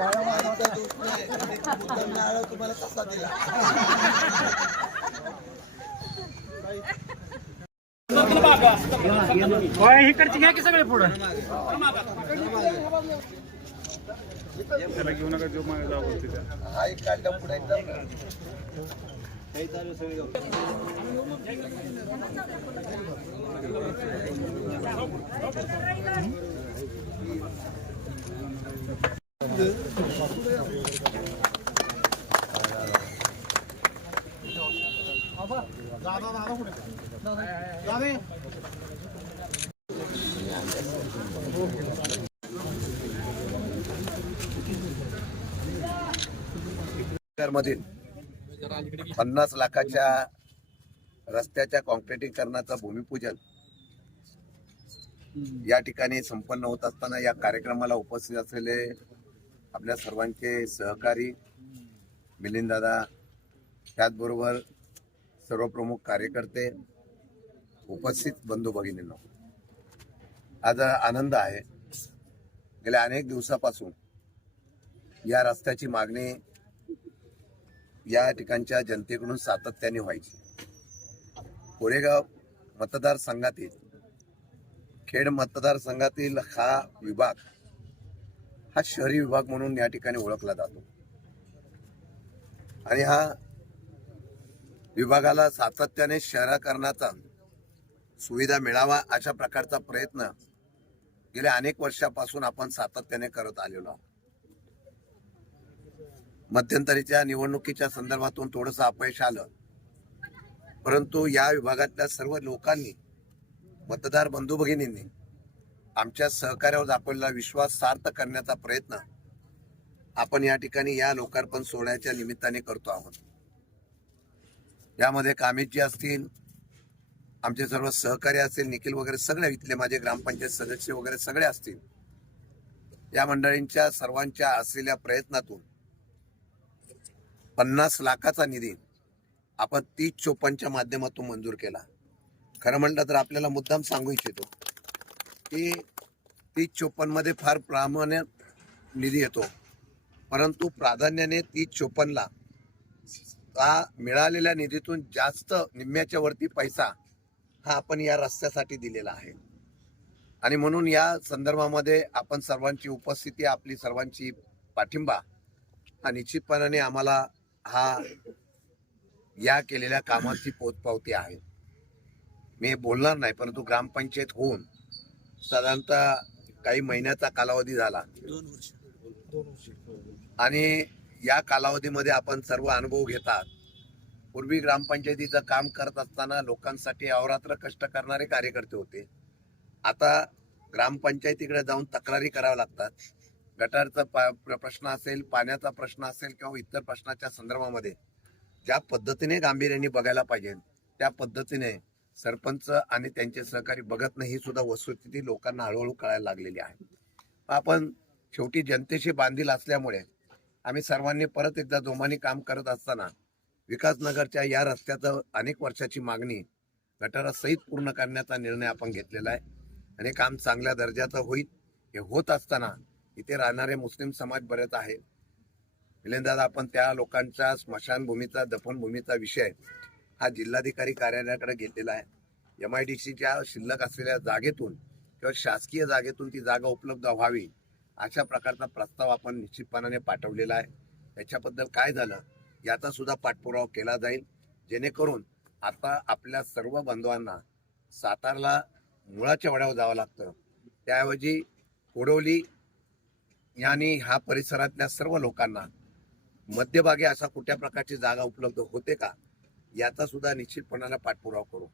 काय झालं हो? काय खरा माणूस आहे तुम्ही. इकडचे घ्या की सगळे पुढे त्याला घेऊ नका जो मागे जाऊ तिथे मधील पन्नास लाखाच्या रस्त्याच्या कॉन्क्रिटीकरणाचं भूमिपूजन या ठिकाणी संपन्न होत असताना या कार्यक्रमाला उपस्थित असलेले आपल्या सर्वांचे सहकारी मिलिंददादा त्याचबरोबर सर्व प्रमुख कार्यकर्ते उपस्थित बंधू भगिनींनो. आज आनंद आहे. गेल्या अनेक दिवसापासून या रस्त्याची मागणी या ठिकाणच्या जनतेकडून सातत्याने व्हायची. कोरेगाव मतदारसंघातील खेड मतदारसंघातील हा विभाग हा शहरी विभाग म्हणून या ठिकाणी ओळखला जातो. आणि हा विभागाला सातत्याने शहराकरणाचा सुविधा मिळावा अशा प्रकारचा प्रयत्न गेल्या अनेक वर्षापासून आपण सातत्याने करत आलेलो आहोत. मध्यंतरीच्या निवडणुकीच्या संदर्भातून थोडंसं अपयश आलं. परंतु या विभागातल्या सर्व लोकांनी मतदार बंधू भगिनींनी आमच्या सहकार्यावर दाखवलेला विश्वास सार्थ करण्याचा प्रयत्न आपण या ठिकाणी या लोकार्पण सोहळ्याच्या निमित्ताने करतो आहोत. यामध्ये कामेजी असतील आमचे सर्व सहकारी असतील निखिल वगैरे सगळे इथले माझे ग्रामपंचायत सदस्य वगैरे सगळे असतील. या मंडळींच्या सर्वांच्या असलेल्या प्रयत्नातून पन्नास लाखाचा निधी आपण तीस चोपन्नच्या माध्यमातून मंजूर केला. खरं म्हटलं तर आपल्याला मुद्दाम सांगू इच्छितो की तीस चोपनमध्ये फार प्रामाण्य निधी येतो. परंतु प्राधान्याने तीस चोपन्नला हा मिळालेल्या निधीतून जास्त निम्म्याच्या वरती पैसा हा आपण या रस्त्यासाठी दिलेला आहे. आणि म्हणून या संदर्भामध्ये आपण सर्वांची उपस्थिती आपली सर्वांची पाठिंबा हा निश्चितपणाने आम्हाला हा या केलेल्या कामाची पोचपावती आहे. मी बोलणार नाही परंतु ग्रामपंचायत होऊन साधारणतः काही महिन्याचा कालावधी झाला. आणि या कालावधीमध्ये आपण सर्व अनुभव घेतात. पूर्वी ग्रामपंचायतीचं काम करत असताना लोकांसाठी अवरात्र कष्ट करणारे कार्यकर्ते होते. आता ग्रामपंचायतीकडे जाऊन तक्रारी कराव्या लागतात. गटारचा पा- प्र- प्रश्न असेल पाण्याचा प्रश्न असेल किंवा इतर प्रश्नाच्या संदर्भामध्ये ज्या पद्धतीने गांभीर्याने बघायला पाहिजे त्या पद्धतीने सरपंच आणि त्यांचे सहकारी बघत नाही ही सुद्धा वस्तुस्थिती लोकांना हळूहळू कळायला लागलेली आहे. आपण शेवटी जनतेशी बांधील असल्यामुळे आम्ही सर्वांनी परत एकदा जोमाने काम करत असताना विकासनगरच्या या रस्त्याचं अनेक वर्षाची मागणी गटारासहित पूर्ण करण्याचा निर्णय आपण घेतलेला आहे. आणि काम चांगल्या दर्जाचं होईल हे होत असताना इथे राहणारे मुस्लिम समाज बरेच आहे. पहिल्यांदा आपण त्या लोकांच्या स्मशानभूमीचा दफनभूमीचा विषय हा जिल्हाधिकारी कार्यालयाकडे घेतलेला आहे. एम आय डी सीच्या शिल्लक असलेल्या जागेतून किंवा शासकीय जागेतून ती जागा उपलब्ध व्हावी अशा प्रकारचा प्रस्ताव आपण निश्चितपणाने पाठवलेला आहे. त्याच्याबद्दल काय झालं? याचा सुद्धा पाठपुरावा केला जाईल. जेणेकरून आता आपल्या सर्व बांधवांना सातारला मुळाच्या वड्यावर जावं लागतं. त्याऐवजी कोडवली यांनी ह्या परिसरातल्या सर्व लोकांना मध्यभागी असा कुठल्या प्रकारची जागा उपलब्ध होते का? याचा सुद्धा निश्चितपणाला पाठपुरावा करू.